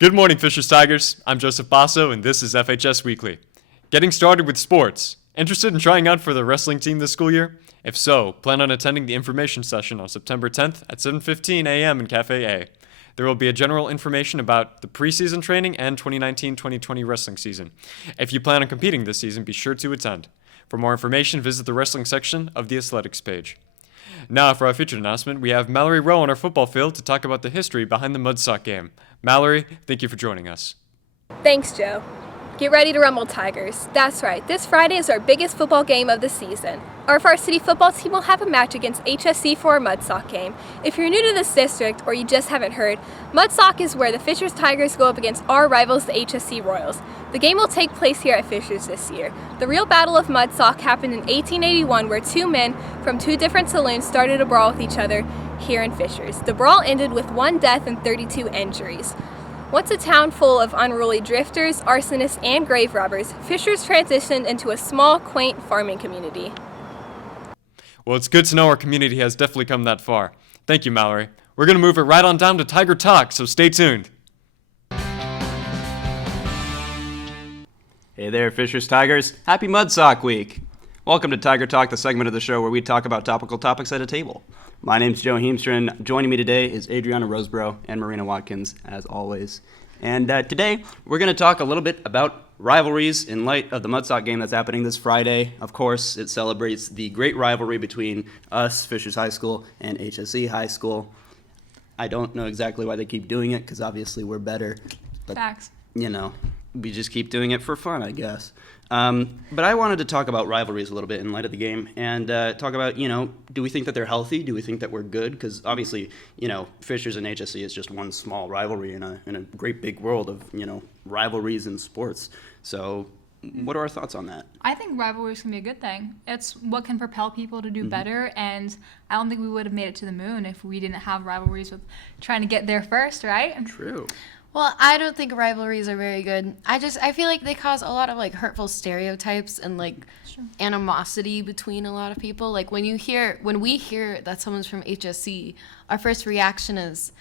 Good morning, Fishers Tigers. I'm Joseph Basso, and this is FHS Weekly. Getting started with sports. Interested in trying out for the wrestling team this school year? If so, plan on attending the information session on September 10th at 7:15 a.m. in Cafe A. There will be a general information about the preseason training and 2019-2020 wrestling season. If you plan on competing this season, be sure to attend. For more information, visit the wrestling section of the athletics page. Now, for our featured announcement, we have Mallory Rowe on our football field to talk about the history behind the Mudsock game. Mallory, thank you for joining us. Thanks, Joe. Get ready to rumble, Tigers. That's right, this Friday is our biggest football game of the season. Our varsity football team will have a match against HSC for our Mudsock game. If you're new to this district or you just haven't heard, Mudsock is where the Fishers Tigers go up against our rivals, the HSC Royals. The game will take place here at Fishers this year. The real Battle of Mudsock happened in 1881, where two men from two different saloons started a brawl with each other here in Fishers. The brawl ended with 1 death and 32 injuries. Once a town full of unruly drifters, arsonists, and grave robbers, Fishers transitioned into a small, quaint farming community. Well, it's good to know our community has definitely come that far. Thank you, Mallory. We're going to move it right on down to Tiger Talk, so stay tuned. Hey there, Fishers Tigers. Happy Mudsock Week. Welcome to Tiger Talk, the segment of the show where we talk about topical topics at a table. My name's Joe Heemstron. Joining me today is Adriana Roseborough and Marina Watkins, as always. And today, we're going to talk a little bit about rivalries in light of the Mudsock game that's happening this Friday. Of course, it celebrates the great rivalry between us, Fishers High School, and HSE High School. I don't know exactly why they keep doing it, because obviously we're better. But, Facts. you know, we just keep doing it for fun, I guess. But I wanted to talk about rivalries a little bit in light of the game and talk about, do we think that they're healthy? Do we think that we're good? Because obviously, Fishers and HSC is just one small rivalry in a great big world of, rivalries in sports. So what are our thoughts on that? I think rivalries can be a good thing. It's what can propel people to do better, and I don't think we would have made it to the moon if we didn't have rivalries with trying to get there first, right? True. Well, I don't think rivalries are very good. I feel like they cause a lot of hurtful stereotypes and animosity between a lot of people. Like when we hear that someone's from HSC, our first reaction is,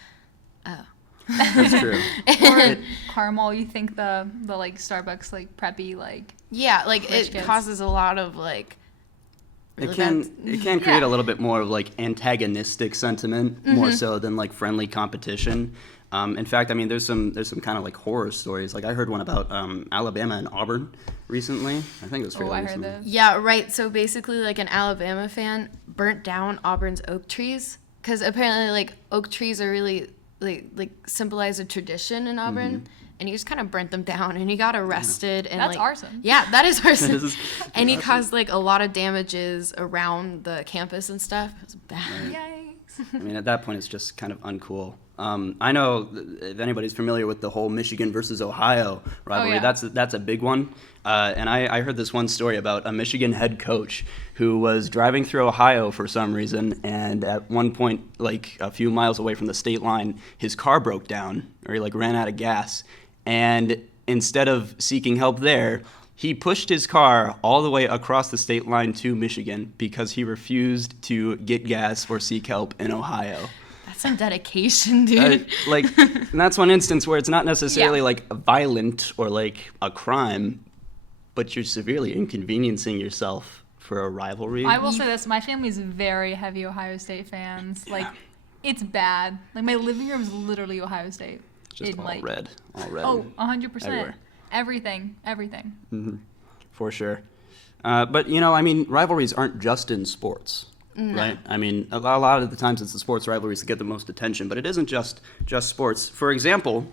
oh. That's true. Or Carmel, you think the Starbucks preppy yeah, it kids. causes a lot of It can create a little bit more of antagonistic sentiment, more so than friendly competition. In fact, there's some kind of horror stories. I heard one about Alabama and Auburn recently. I think it was fairly recent. I heard that. Yeah, right. So basically, an Alabama fan burnt down Auburn's oak trees because apparently, oak trees are really symbolize a tradition in Auburn. And he just kind of burnt them down, and he got arrested. And That's arson. Yeah, that is arson. And he caused a lot of damages around the campus and stuff. It was bad. Yikes. At that point, it's just kind of uncool. I know if anybody's familiar with the whole Michigan versus Ohio rivalry, that's a big one. And I heard this one story about a Michigan head coach who was driving through Ohio for some reason, and at one point, a few miles away from the state line, his car broke down, or he ran out of gas. And instead of seeking help there, he pushed his car all the way across the state line to Michigan because he refused to get gas or seek help in Ohio. That's some dedication, dude. And that's one instance where it's not necessarily violent or a crime, but you're severely inconveniencing yourself for a rivalry. I will say this: my family's very heavy Ohio State fans. It's bad. My living room is literally Ohio State. Just all red. Oh, 100%. Everywhere. Everything. Mm-hmm. For sure. But, rivalries aren't just in sports, right? A lot of the times it's the sports rivalries that get the most attention, but it isn't just sports. For example,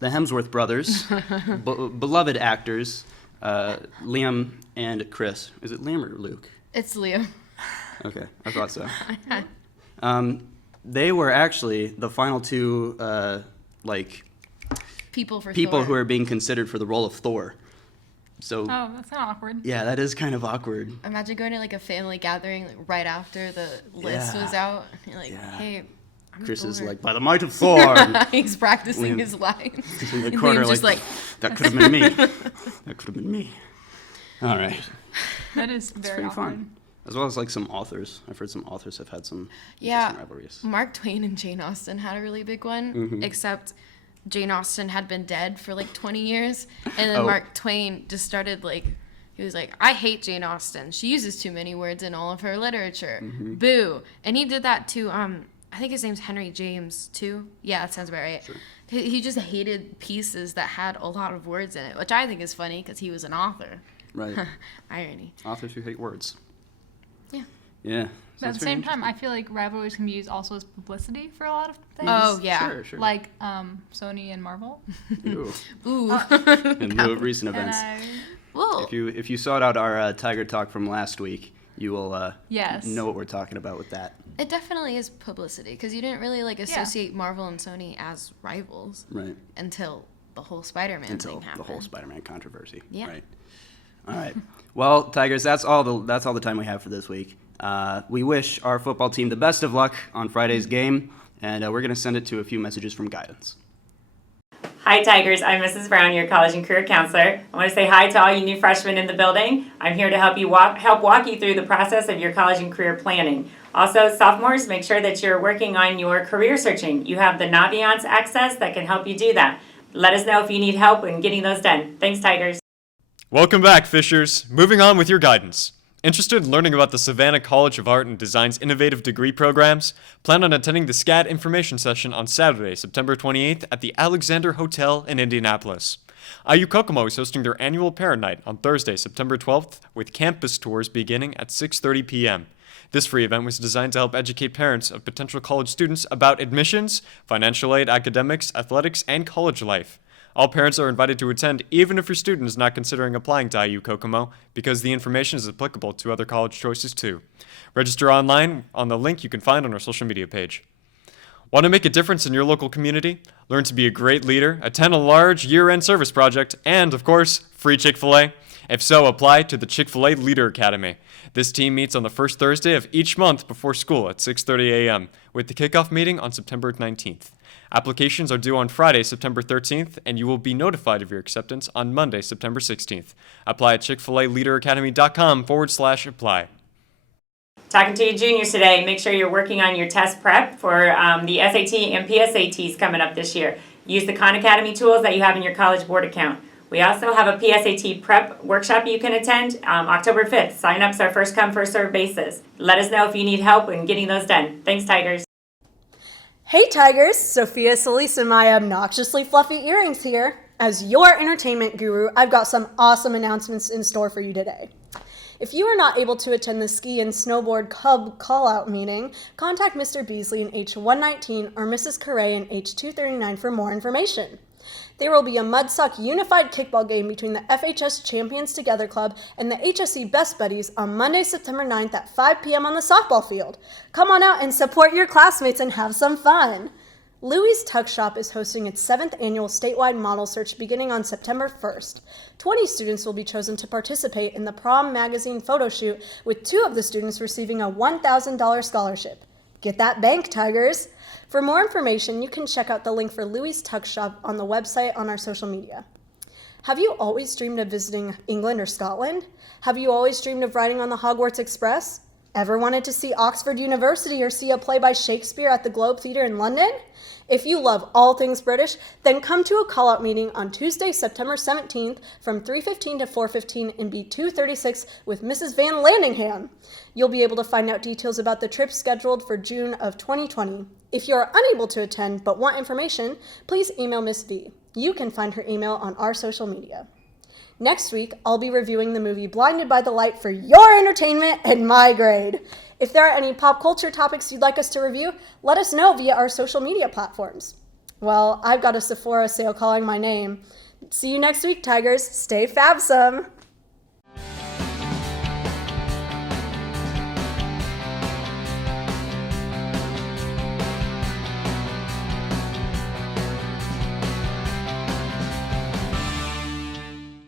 the Hemsworth brothers, beloved actors, Liam and Chris. Is it Liam or Luke? It's Liam. Okay, I thought so. They were actually the final two people Thor. Who are being considered for the role of Thor. So that's kind of awkward. Yeah, that is kind of awkward. Imagine going to a family gathering right after the list was out. And you're hey, I'm Chris Thor. is by the might of Thor. He's practicing his lines. In the corner, just that could have been me. That could have been me. All right. That is very awkward. Fun. As well as some authors. I've heard some authors have had some rivalries. Mark Twain and Jane Austen had a really big one, except Jane Austen had been dead for like 20 years. And then Mark Twain just started like, he was like, I hate Jane Austen. She uses too many words in all of her literature. Boo. And he did that to, I think his name's Henry James too. Yeah, that sounds about right. Sure. He just hated pieces that had a lot of words in it, which I think is funny because he was an author. Right. Irony. Authors who hate words. Yeah. Yeah. But at the same time, I feel like rivalries can be used also as publicity for a lot of things. Oh, yeah. Sure. Like Sony and Marvel. Ooh. And the recent events. If you sought out our Tiger Talk from last week, you will know what we're talking about with that. It definitely is publicity because you didn't really like associate Marvel and Sony as rivals, right? Until the whole Spider-Man thing happened. The whole Spider-Man controversy. Yeah. Right. All right. Well, Tigers, that's all the time we have for this week. We wish our football team the best of luck on Friday's game, and we're going to send it to a few messages from guidance. Hi Tigers, I'm Mrs. Brown, your college and career counselor. I want to say hi to all you new freshmen in the building. I'm here to help walk you through the process of your college and career planning. Also, sophomores, make sure that you're working on your career searching. You have the Naviance access that can help you do that. Let us know if you need help in getting those done. Thanks, Tigers. Welcome back, Fishers. Moving on with your guidance. Interested in learning about the Savannah College of Art and Design's innovative degree programs? Plan on attending the SCAD information session on Saturday, September 28th at the Alexander Hotel in Indianapolis. IU Kokomo is hosting their annual Parent Night on Thursday, September 12th, with campus tours beginning at 6:30 p.m. This free event was designed to help educate parents of potential college students about admissions, financial aid, academics, athletics, and college life. All parents are invited to attend, even if your student is not considering applying to IU Kokomo, because the information is applicable to other college choices too. Register online on the link you can find on our social media page. Want to make a difference in your local community? Learn to be a great leader, attend a large year-end service project, and, of course, free Chick-fil-A? If so, apply to the Chick-fil-A Leader Academy. This team meets on the first Thursday of each month before school at 6:30 a.m., with the kickoff meeting on September 19th. Applications are due on Friday, September 13th, and you will be notified of your acceptance on Monday, September 16th. Apply at chickfilaleaderacademy.com/apply. Talking to you juniors today, make sure you're working on your test prep for the SAT and PSATs coming up this year. Use the Khan Academy tools that you have in your College Board account. We also have a PSAT prep workshop you can attend October 5th. Sign-ups are first come, first served basis. Let us know if you need help in getting those done. Thanks, Tigers. Hey Tigers, Sophia Solis and my obnoxiously fluffy earrings here. As your entertainment guru, I've got some awesome announcements in store for you today. If you are not able to attend the Ski and Snowboard Cub call-out meeting, contact Mr. Beasley in H119 or Mrs. Correa in H239 for more information. There will be a Mudsuck unified kickball game between the FHS Champions Together Club and the HSC Best Buddies on Monday, September 9th at 5 p.m. on the softball field. Come on out and support your classmates and have some fun. Louie's Tuck Shop is hosting its 7th annual statewide model search beginning on September 1st. 20 students will be chosen to participate in the Prom Magazine photo shoot, with 2 of the students receiving a $1,000 scholarship. Get that bank, Tigers! For more information, you can check out the link for Louie's Tuck Shop on the website on our social media. Have you always dreamed of visiting England or Scotland? Have you always dreamed of riding on the Hogwarts Express? Ever wanted to see Oxford University or see a play by Shakespeare at the Globe Theatre in London? If you love all things British, then come to a call-out meeting on Tuesday, September 17th from 3:15 to 4:15 in B236 with Mrs. Van Landingham. You'll be able to find out details about the trip scheduled for June of 2020. If you're unable to attend but want information, please email Miss V. You can find her email on our social media. Next week, I'll be reviewing the movie Blinded by the Light for your entertainment and my grade. If there are any pop culture topics you'd like us to review, let us know via our social media platforms. Well, I've got a Sephora sale calling my name. See you next week, Tigers. Stay fabsome!